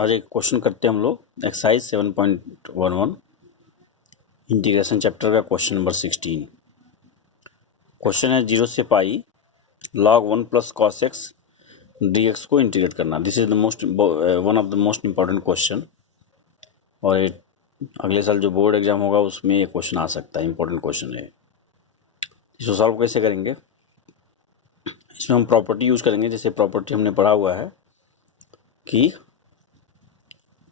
आज एक क्वेश्चन करते हैं हम लोग एक्सरसाइज 7.11 इंटीग्रेशन चैप्टर का क्वेश्चन नंबर 16। क्वेश्चन है 0 से पाई log 1 plus cos x D x को इंटीग्रेट करना। This is the most one of the most important question और अगले साल जो बोर्ड एग्जाम होगा उसमें ये क्वेश्चन आ सकता है। इंपॉर्टेंट क्वेश्चन है। इसको सॉल्व कैसे करेंगे? इसमें हम प्रॉपर्टी यूज करेंगे। जैसे प्रॉपर्टी हमने पढ़ा हुआ है कि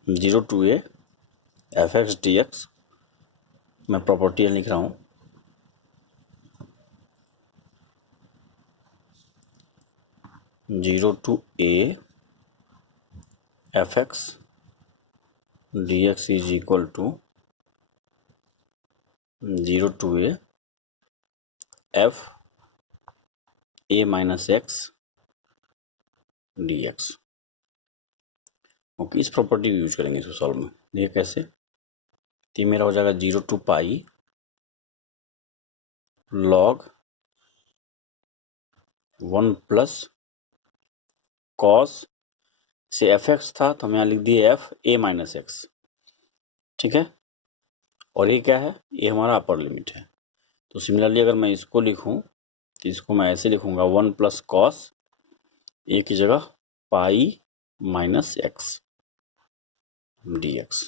0 to a f x D x, मैं प्रॉपर्टी लिख रहा हूँ। Zero to a f x D x is equal to 0 to a f a minus x D x. Okay, इस प्रॉपर्टी को यूज करेंगे इसको सॉल्व में। ये कैसे? तो मेरा हो जाएगा 0 to pi log 1 plus cos से एफ एक्स था तो हम यहाँ लिख दिए एफ ए माइनस एक्स। ठीक है, और ये क्या है? ये हमारा अपर लिमिट है। तो सिमिलरली अगर मैं इसको लिखूं तो इसको मैं ऐसे लिखूंगा 1 प्लस कॉस ए की जगह पाई माइनस एक्स डी एक्स।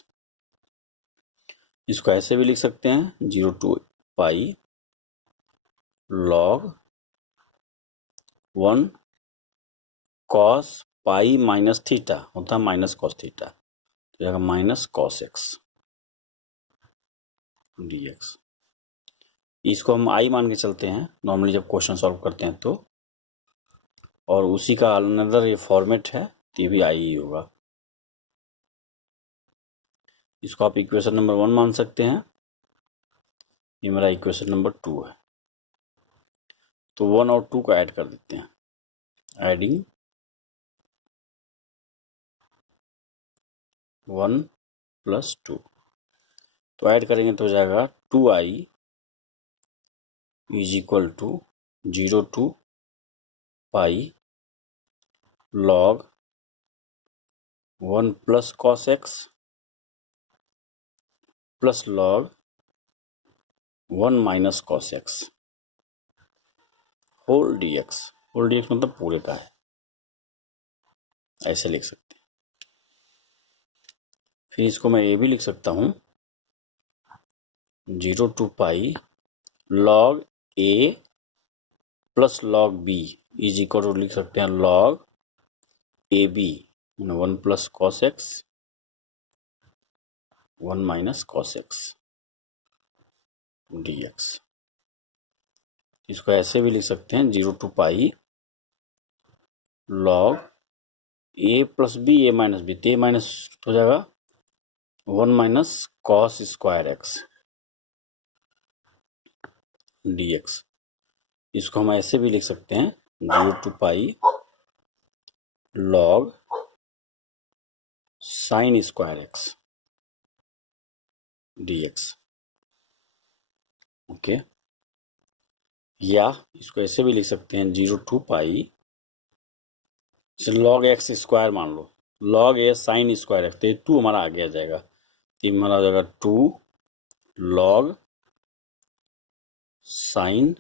इसको ऐसे भी लिख सकते हैं 0 to pi log 1 cos pi minus theta होता है माइनस कॉस थीटा, तो जाएगा minus cos x D x. इसको हम आई मान के चलते हैं नॉर्मली जब क्वेश्चन सॉल्व करते हैं तो, और उसी का अनदर ये फॉर्मेट है तो ये भी आई ही होगा। इसको आप इक्वेशन नंबर 1 मान सकते हैं। ये मेरा इक्वेशन नंबर 2 है। तो 1 और 2 को ऐड कर देते हैं। एडिंग 1 प्लस 2, तो ऐड करेंगे तो हो जाएगा 2i is equal to 0 to pi log 1 plus cos x plus log 1 minus cos x whole d x. Whole d x मतलब पूरे का है, ऐसे लिख सकते हैं। फिर इसको मैं ये भी लिख सकता हूँ 0 to pi log a plus log b is equal to लिख सकते हैं log a b 1 plus cos x 1 minus cos x D x. इसको ऐसे भी लिख सकते हैं 0 to pi log a plus b a minus b, तो ए माइनस हो जाएगा 1 minus cos square x D x. इसको हम ऐसे भी लिख सकते हैं 0 to pi log sine square x D x. Okay, या इसको ऐसे भी लिख सकते हैं 0 to पाई से लॉग एक्स स्क्वायर मान लो, लॉग ए साइन स्क्वायर एक्स, तो 2 हमारा आगे आ जाएगा, तो हमारा आ जाएगा 2 log sine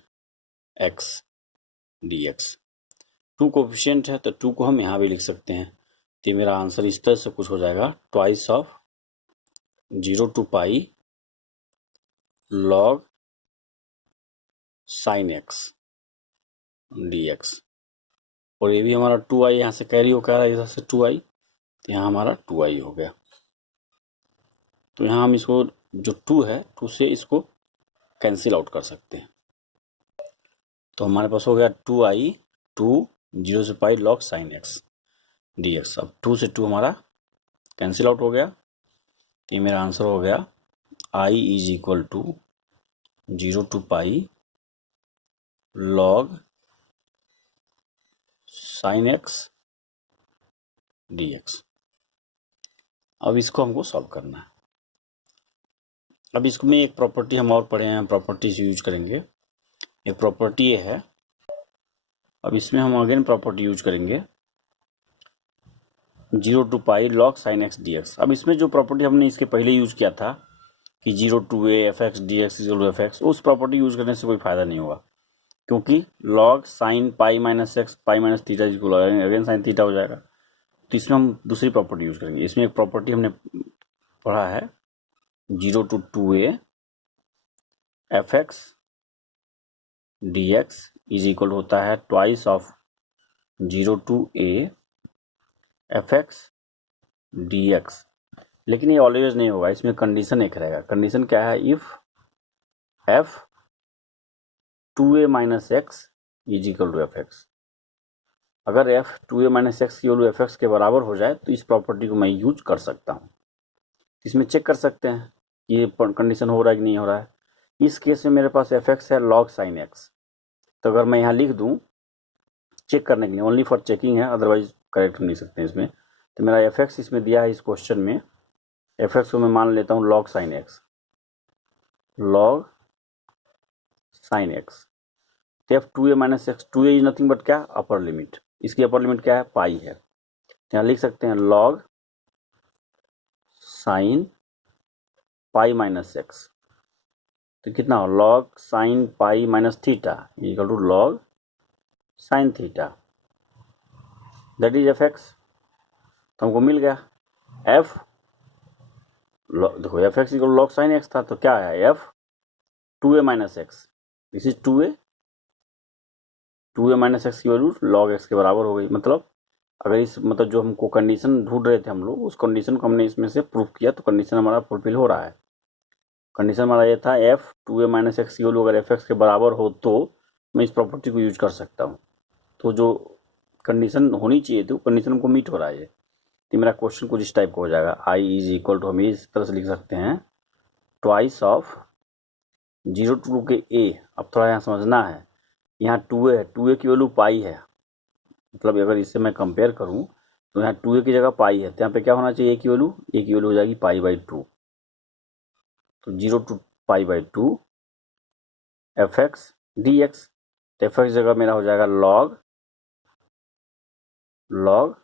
x D x. 2 coefficient है तो 2 को हम यहाँ भी लिख सकते हैं। तो मेरा आंसर इस तरह से कुछ हो जाएगा twice of 0 to pi log sine x D x. और ये भी हमारा 2i यहाँ से कैरी होकर आ रहा है, इधर से 2i, तो यहाँ हमारा 2i हो गया। तो यहाँ हम इसको जो 2 है 2 से इसको कैंसिल आउट कर सकते हैं। तो हमारे पास हो गया 2i 2 0 से पाई log sine x D x. अब 2 से 2 हमारा कैंसिल आउट हो गया, तो ये मेरा आंसर हो गया i is equal to 0 to pi log sine x D x. अब इसको हमको सॉल्व करना है। अब इसमें एक प्रॉपर्टी हम और पढ़े हैं, प्रॉपर्टीज यूज करेंगे। एक प्रॉपर्टी ये है, अब इसमें हम अगेन प्रॉपर्टी यूज करेंगे zero to pi log sine x D x. अब इसमें जो प्रॉपर्टी हमने इसके पहले यूज किया था कि zero to a f x D x equal to F x, उस प्रॉपर्टी यूज करने से कोई फायदा नहीं होगा, क्योंकि log sine pi minus x pi minus theta equal again sine theta हो जाएगा। तो इसमें हम दूसरी प्रॉपर्टी यूज करेंगे। इसमें एक प्रॉपर्टी हमने पढ़ा है, zero to two a f x D x is equal होता है twice of zero to a f x D x. लेकिन ये ऑलवेज नहीं होगा, इसमें कंडीशन एक रहेगा। कंडीशन क्या है? If F two A minus x is equal to F X. अगर F two A minus X equal to F X के बराबर हो जाए तो इस प्रॉपर्टी को मैं यूज कर सकता हूँ। इसमें चेक कर सकते हैं ये कंडीशन हो रहा है कि नहीं हो रहा है। इस केस में मेरे पास एफ एक्स है लॉग साइन एक्स, तो अगर मैं यहाँ लिख दूँ चेक करने के लिए, ओनली फॉर चेकिंग है, अदरवाइज करेक्ट नहीं सकते इसमें। तो मेरा एफ एक्स इसमें दिया है इस क्वेश्चन में, एफ एक्स को मैं मान लेता हूँ log sine X, log sine X. तो F two A minus X, two A is nothing but क्या? Upper limit. इसकी अपर लिमिट क्या है? पाई है। तो यहाँ लिख सकते हैं log sine pi minus x, तो कितना हो? Log sine pi minus theta equal to log sine theta, that is f x. तो हमको मिल गया एफ, देखो f x equal log sine x था, तो क्या है? F two A minus x, this is two A minus x की वैल्यू लॉग एक्स के बराबर हो गई। मतलब अगर इस जो हमको कंडीशन ढूंढ रहे थे हम लोग, उस कंडीशन को हमने इसमें से प्रूफ किया, तो कंडीशन हमारा फुलफिल हो रहा है। कंडीशन हमारा ये था एफ टू ए माइनस एक्स की वैल्यू अगर एफ एक्स के बराबर हो तो मैं इस प्रॉपर्टी को यूज कर सकता हूँ। तो जो कंडीशन होनी चाहिए थी वो कंडीशन हमको मीट हो रहा है। तो मेरा क्वेश्चन कुछ इस टाइप का हो जाएगा, आई इज इक्वल टू, हम इस तरह से लिख सकते हैं ट्वाइस ऑफ जीरो टू के ए। अब थोड़ा यहाँ समझना है, यहाँ टू ए है, टू ए की वैल्यू पाई है, मतलब अगर इससे मैं कंपेयर करूँ तो यहाँ टू ए की जगह पाई है, तो यहाँ पे क्या होना चाहिए? ए की वैल्यू हो जाएगी पाई बाई टू। तो zero to pi by two F x D x, तो एफ एक्स जगह मेरा हो जाएगा log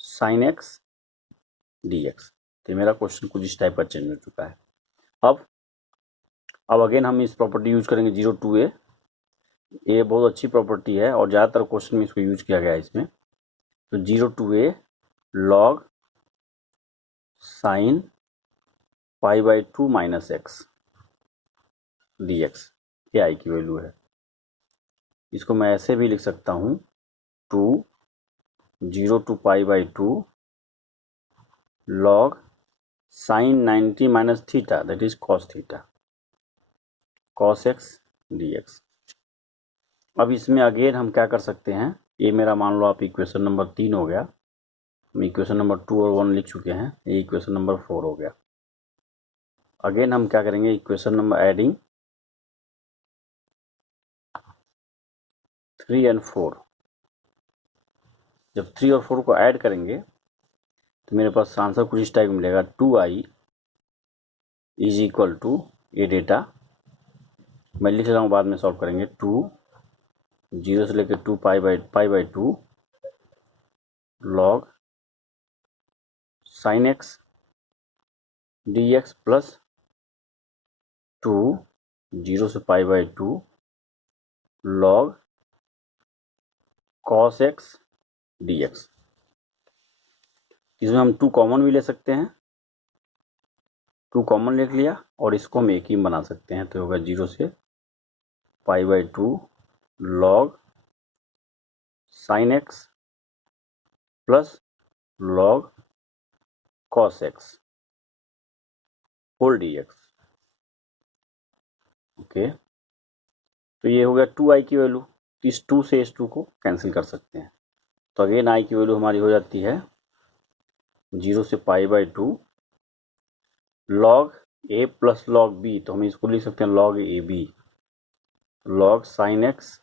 sine x D x. तो मेरा क्वेश्चन कुछ इस टाइप का चेंज हो चुका है। अब अगेन हम इस प्रॉपर्टी यूज करेंगे जीरो टू ए। ये बहुत अच्छी प्रॉपर्टी है और ज़्यादातर क्वेश्चन में इसको यूज किया गया है इसमें। तो zero to a log sine pi by two minus x D x, ये आई की वैल्यू है। इसको मैं ऐसे भी लिख सकता हूँ, two zero to pi by two log sine 90 minus theta, that is cos theta, cos x D x. अब इसमें अगेन हम क्या कर सकते हैं, ये मेरा मान लो आप इक्वेशन नंबर 3 हो गया, हम इक्वेशन नंबर 2 और 1 लिख चुके हैं, ये इक्वेशन नंबर 4 हो गया। अगेन हम क्या करेंगे, इक्वेशन नंबर एडिंग 3 और 4। जब 3 और 4 को ऐड करेंगे तो मेरे पास आंसर कुछ इस टाइप में मिलेगा, 2i इज इक्वल टू, ये डेटा मैं लिख रहा हूँ, बाद में सॉल्व करेंगे, 2 जीरो से लेकर 2 pi by two log sine x D X plus 2 zero से pi by two log cos x D X. इसमें हम 2 कॉमन भी ले सकते हैं, 2 कॉमन लिख लिया और इसको हम एक ही बना सकते हैं, तो होगा जीरो से pi by two log sine x plus log cos x whole d x. Okay, तो ये हो गया 2i की वैल्यू। इस 2 से इस 2 को कैंसिल कर सकते हैं, तो अगेन i की वैल्यू हमारी हो जाती है जीरो से pi by two log a plus log b, तो हम इसको लिख सकते हैं log a b log sine x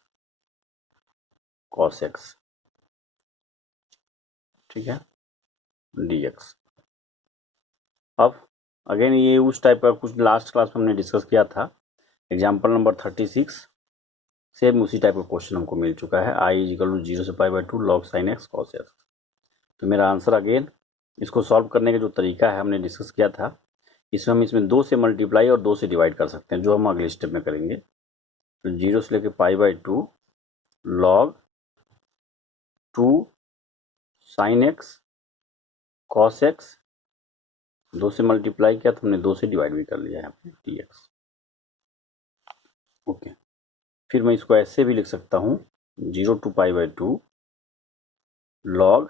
cos x, ठीक है, डी एक्स। अब अगेन ये उस टाइप का कुछ लास्ट क्लास में हमने डिस्कस किया था, एग्जाम्पल नंबर 36, सेम उसी टाइप का क्वेश्चन हमको मिल चुका है, I is equal to zero से pi by two log sine x cos x. तो मेरा आंसर अगेन, इसको सॉल्व करने का जो तरीका है हमने डिस्कस किया था, इसमें हम इसमें 2 से मल्टीप्लाई और 2 से डिवाइड कर सकते हैं, जो हम अगले स्टेप में करेंगे। तो 0 से लेके π/2 log 2 sin x cos x, 2 से मल्टीप्लाई किया तो हमने 2 से डिवाइड भी कर लिया है यहाँ पे dx। ओके, फिर मैं इसको ऐसे भी लिख सकता हूँ 0 to π/2 log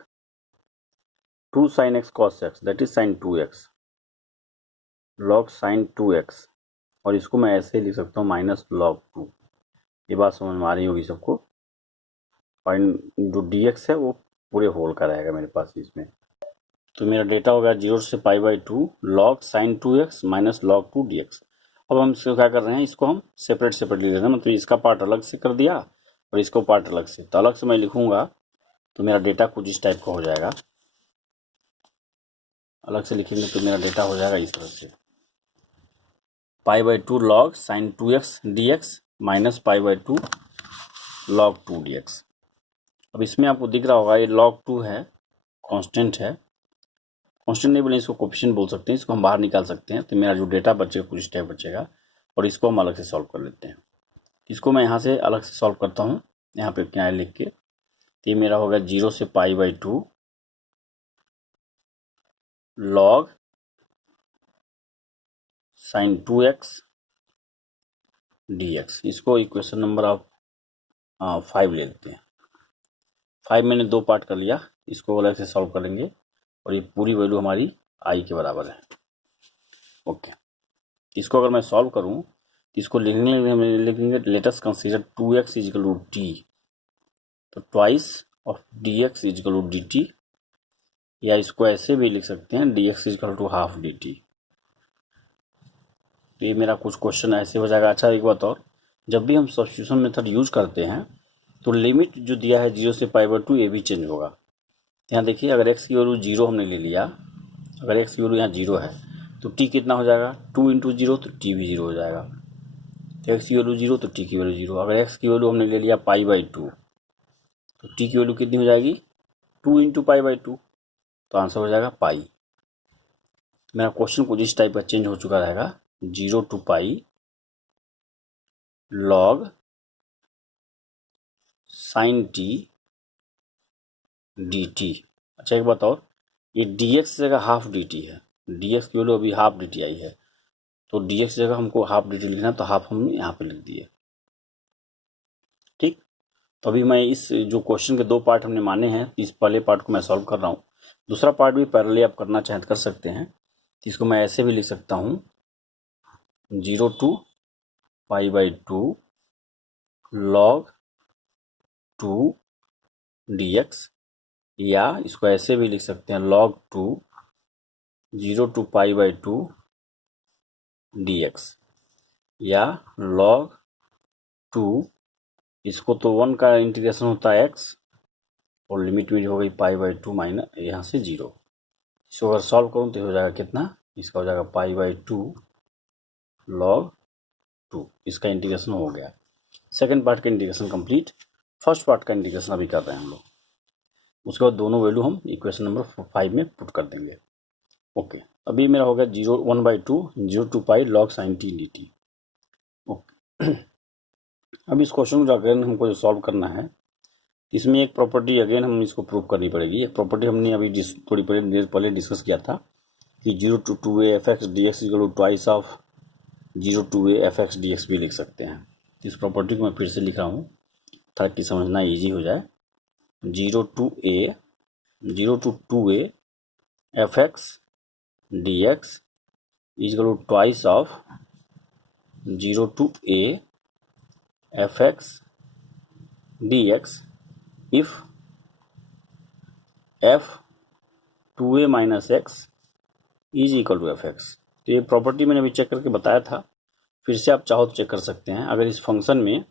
2 sin x cos x, that is sin 2x, log sin 2x, और इसको मैं ऐसे ही लिख सकता हूँ माइनस log 2। ये बात समझ में आ रही होगी सबको। पॉइंट जो dx है वो पूरे होल का रहेगा मेरे पास इसमें। तो मेरा डेटा होगा 0 से π/2 log sin 2x minus log 2 dx। अब हम इसको क्या कर रहे हैं, इसको हम सेपरेट लिख रहे हैं, मतलब इसका पार्ट अलग से कर दिया और इसको पार्ट अलग से। तो अलग से मैं लिखूंगा तो मेरा डेटा कुछ इस टाइप का हो जाएगा, अलग से लिखेंगे तो मेरा डेटा हो जाएगा इस तरह से, π/2 log sin 2x dx minus π/2 log 2 dx। अब इसमें आपको दिख रहा होगा ये log 2 है, कांस्टेंट है, कांस्टेंट नहीं बोले इसको कोफिशिएंट बोल सकते हैं, इसको हम बाहर निकाल सकते हैं। तो मेरा जो डेटा बचेगा कुछ इस टाइप बचेगा, और इसको हम अलग से सॉल्व कर लेते हैं। इसको मैं यहाँ से अलग से सॉल्व करता हूँ, यहाँ पे क्या है लिख के। तो ये मेरा होगा 0 से π/2 log sin 2x dx। इसको इक्वेशन नंबर आप 5 ले लेते हैं। 5 मैंने 2 पार्ट कर लिया, इसको अलग से सॉल्व करेंगे और ये पूरी वैल्यू हमारी i के बराबर है। ओके, इसको अगर मैं सॉल्व करूं तो इसको लिखेंगे let us consider 2x equal to t, तो twice of dx equal to dt, या इसको ऐसे भी लिख सकते हैं dx equal to half dt। तो ये मेरा कुछ क्वेश्चन ऐसे हो जाएगा। अच्छा, एक बात और, जब भी हम सब्स्टिट्यूशन मेथड यूज करते हैं तो लिमिट जो दिया है 0 से π/2 ये भी चेंज होगा। यहाँ देखिए, अगर x की वैल्यू 0 हमने ले लिया, अगर x की वैल्यू यहाँ 0 है तो t कितना हो जाएगा, 2 × 0 तो t भी 0 हो जाएगा। x की वैल्यू 0 तो t की वैल्यू 0। अगर x की वैल्यू हमने ले लिया π/2 तो t की वैल्यू कितनी हो जाएगी, 2 × π/2, तो आंसर हो जाएगा पाई। मेरा क्वेश्चन कुछ इस टाइप का चेंज हो चुका रहेगा, 0 to π log sin t dt। अच्छा, एक बात और, ये dx जगह हाफ dt है, dx की वैल्यू अभी हाफ dt आई है, तो dx जगह हमको हाफ dt लिखना है, तो हाफ हम यहाँ पे लिख दिए। ठीक, तो अभी मैं इस जो क्वेश्चन के 2 पार्ट हमने माने हैं, इस पहले पार्ट को मैं सॉल्व कर रहा हूँ, दूसरा पार्ट भी पैरेलली आप करना चाहें तो कर सकते हैं। तो इसको मैं ऐसे भी लिख सकता हूँ 0 to π/2 log 2 dx, या इसको ऐसे भी लिख सकते हैं log 2 0 to π/2 dx, या log 2, इसको तो 1 का इंटीग्रेशन होता है x, और लिमिट में हो गई π/2 माइनस यहाँ से 0। इसको अगर सॉल्व करूँ तो हो जाएगा कितना, इसका हो जाएगा π/2 log 2, इसका इंटीग्रेशन हो गया। सेकेंड पार्ट का इंटीग्रेशन कंप्लीट, फर्स्ट पार्ट का इंटीग्रेशन अभी कर रहे हैं हम लोग। उसके बाद दोनों वैल्यू हम इक्वेशन नंबर 5 में पुट कर देंगे। ओके, अभी मेरा हो गया 1/2 0 to π log sin t dt। Okay, अब इस क्वेश्चन को अगेन हमको जो सॉल्व करना है, इसमें एक प्रॉपर्टी अगेन हम इसको प्रूव करनी पड़ेगी। एक प्रॉपर्टी हमने अभी थोड़ी देर पहले डिस्कस किया था कि 0 to 2a fx dx equal to twice of 0 to a fx dx भी लिख सकते हैं। इस प्रॉपर्टी को मैं फिर से लिख रहा हूँ ताकि समझना ईजी हो जाए। 0 to 2a fx dx equal to twice of 0 to a fx dx if f 2a minus x is equal to F x. तो ये प्रॉपर्टी मैंने अभी चेक करके बताया था, फिर से आप चाहो तो चेक कर सकते हैं। अगर इस फंक्शन में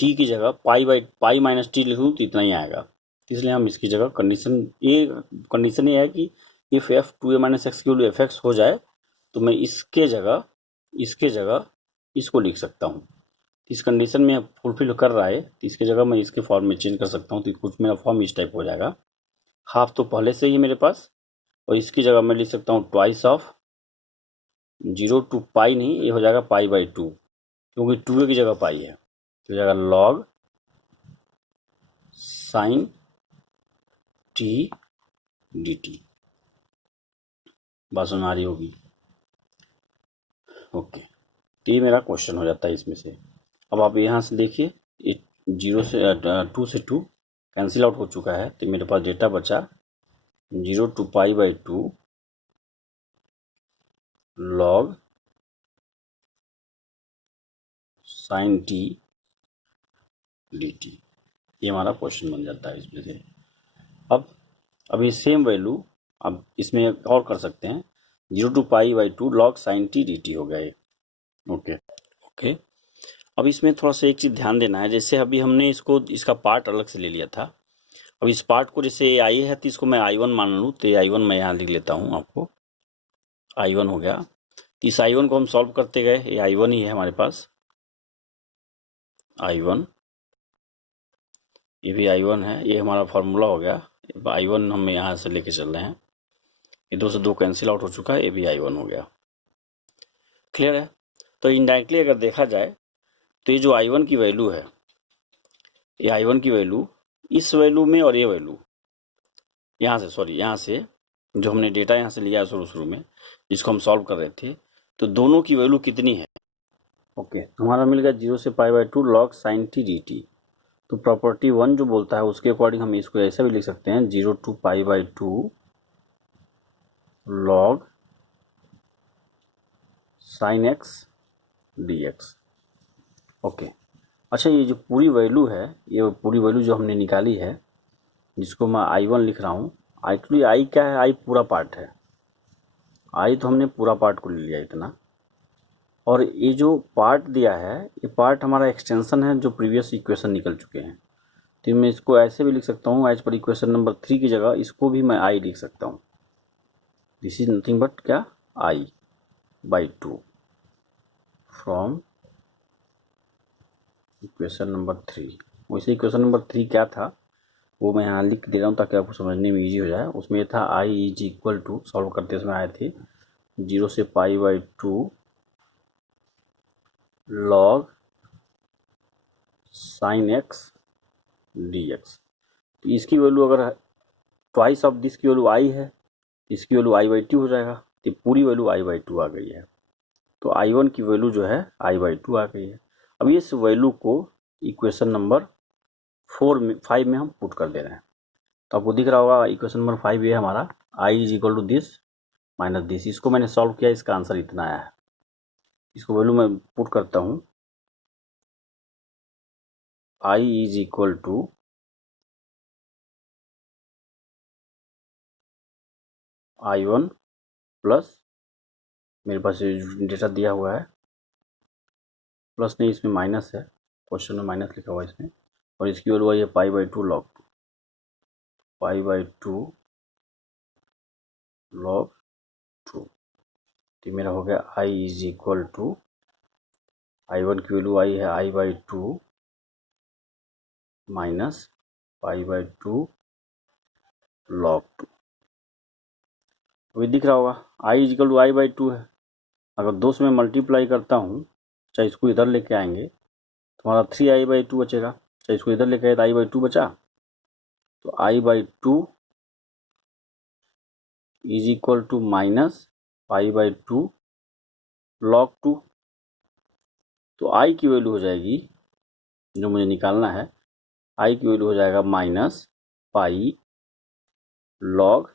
t की जगह पाई माइनस टी लिखूँ तो इतना ही आएगा, इसलिए हम इसकी जगह कंडीशन ये है कि if F 2a minus x की वैल्यू एफ एक्स हो जाए तो मैं इसके जगह इसको लिख सकता हूँ। इस कंडीशन में फुलफिल कर रहा है तो इसके जगह मैं इसके फॉर्म में चेंज कर सकता हूँ, तो कुछ मेरा फॉर्म इस टाइप हो जाएगा हाफ तो पहले से ही मेरे पास, और इसकी जगह मैं लिख सकता हूँ ट्वाइस ऑफ 0 to पाई, नहीं ये हो जाएगा पाई बाई 2, क्योंकि 2 की जगह पाई है, तो हो जाएगा log sign T D T. बात सुना रही होगी। ओके, तो ये मेरा क्वेश्चन हो जाता है इसमें से। अब आप यहाँ से देखिए, 0 से 2 से 2 कैंसिल आउट हो चुका है, तो मेरे पास डेटा बचा 0 to pi by 2 log sign T D T. ये हमारा क्वेश्चन बन जाता है इसमें से। अब ये सेम वैल्यू अब इसमें और कर सकते हैं, 0 to pi by 2 log sign T D T हो गया ये। ओके, अब इसमें थोड़ा सा एक चीज़ ध्यान देना है, जैसे अभी हमने इसका पार्ट अलग से ले लिया था। अब इस पार्ट को जैसे ये आई है तो इसको मैं I1 मान लूँ, तो ये I1 मैं यहाँ लिख लेता हूँ, आपको I1 हो गया। तो इस I1 को हम सॉल्व करते गए, ये I1 ही है हमारे पास, I1, ये भी I1 है, ये हमारा फार्मूला हो गया। I1 हम यहाँ से लेके चल रहे हैं, ये 2 से 2 कैंसिल आउट हो चुका है, ये भी I1 हो गया। क्लियर है? तो इनडायरेक्टली अगर देखा जाए तो ये जो I1 की वैल्यू है, ये I1 की वैल्यू इस वैल्यू में और ये वैल्यू यहाँ से जो हमने डेटा यहाँ से लिया है शुरू में, जिसको हम सॉल्व कर रहे थे, तो दोनों की वैल्यू कितनी है? ओके, हमारा मिल गया 0 से pi by 2 log sign T D T. तो प्रॉपर्टी 1 जो बोलता है उसके अकॉर्डिंग हम इसको ऐसा भी लिख सकते हैं, 0 to pi by 2 log sine x D x. Okay, अच्छा, ये जो पूरी वैल्यू है, ये पूरी वैल्यू जो हमने निकाली है, जिसको मैं I1 लिख रहा हूँ, एक्चुअली I क्या है? I पूरा पार्ट है। I तो हमने पूरा पार्ट को ले लिया इतना, और ये जो पार्ट दिया है, ये पार्ट हमारा एक्सटेंशन है जो प्रीवियस इक्वेशन निकल चुके हैं। तो मैं इसको ऐसे भी लिख सकता हूँ, एज पर इक्वेशन नंबर 3 की जगह इसको भी मैं I लिख सकता हूँ। दिस इज नथिंग बट क्या? I by 2 from equation number 3। वैसे इक्वेशन नंबर 3 क्या था वो मैं यहाँ लिख दे रहा हूँ ताकि आपको समझने में इजी हो जाए। उसमें था I is equal to, solve करते समय आए थे, 0 से pi by 2 log sine x D x. तो इसकी वैल्यू अगर ट्वाइस ऑफ दिस की वैल्यू I है, इसकी वैल्यू I बाई 2 हो जाएगा, तो पूरी वैल्यू I बाई 2 आ गई है। तो I1 की वैल्यू जो है I बाई 2 आ गई है। अब इस वैल्यू को इक्वेशन नंबर 5 में हम पुट कर दे रहे हैं। तो आपको दिख रहा होगा इक्वेशन नंबर 5 ये हमारा I is equal to this minus this. इसको मैंने सॉल्व किया, इसका आंसर इतना आया है। इसको वैल्यू मैं पुट करता हूँ, I is equal to I1 plus, मेरे पास डेटा दिया हुआ है, प्लस नहीं इसमें माइनस है, क्वेश्चन में माइनस लिखा हुआ है इसमें, और इसकी वैल्यू आई है पाई by 2 log 2, pi by 2 log 2। तो मेरा हो गया I is equal to, I1 की वैल्यू आई है I by 2 minus pi by 2 log 2। अभी दिख रहा होगा I is equal to I by 2 है। अगर 2 से मैं मल्टीप्लाई करता हूँ, चाहे इसको इधर लेके आएंगे तो हमारा 3I बाई 2 बचेगा, चाहे इसको इधर लेके आए तो I बाई 2 बचा। तो I by 2 is equal to minus pi by 2 log 2। तो I की वैल्यू हो जाएगी, जो मुझे निकालना है, I की वैल्यू हो जाएगा माइनस पाई लॉग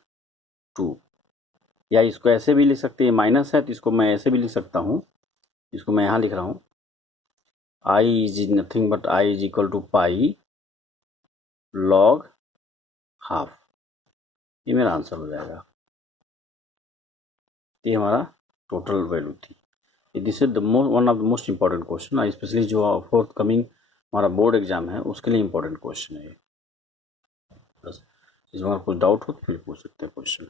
2। या इसको ऐसे भी लिख सकते हैं, माइनस है तो इसको मैं ऐसे भी लिख सकता हूँ, इसको मैं यहाँ लिख रहा हूँ, I is nothing but I is equal to pi log half. ये मेरा आंसर हो जाएगा। ये हमारा टोटल वैल्यू थी। This is the one of the most important question, specially जो फोर्थ कमिंग हमारा बोर्ड एग्जाम है उसके लिए इंपॉर्टेंट क्वेश्चन है ये। बस इसमें अगर कुछ डाउट हो तो फिर पूछ सकते हैं क्वेश्चन।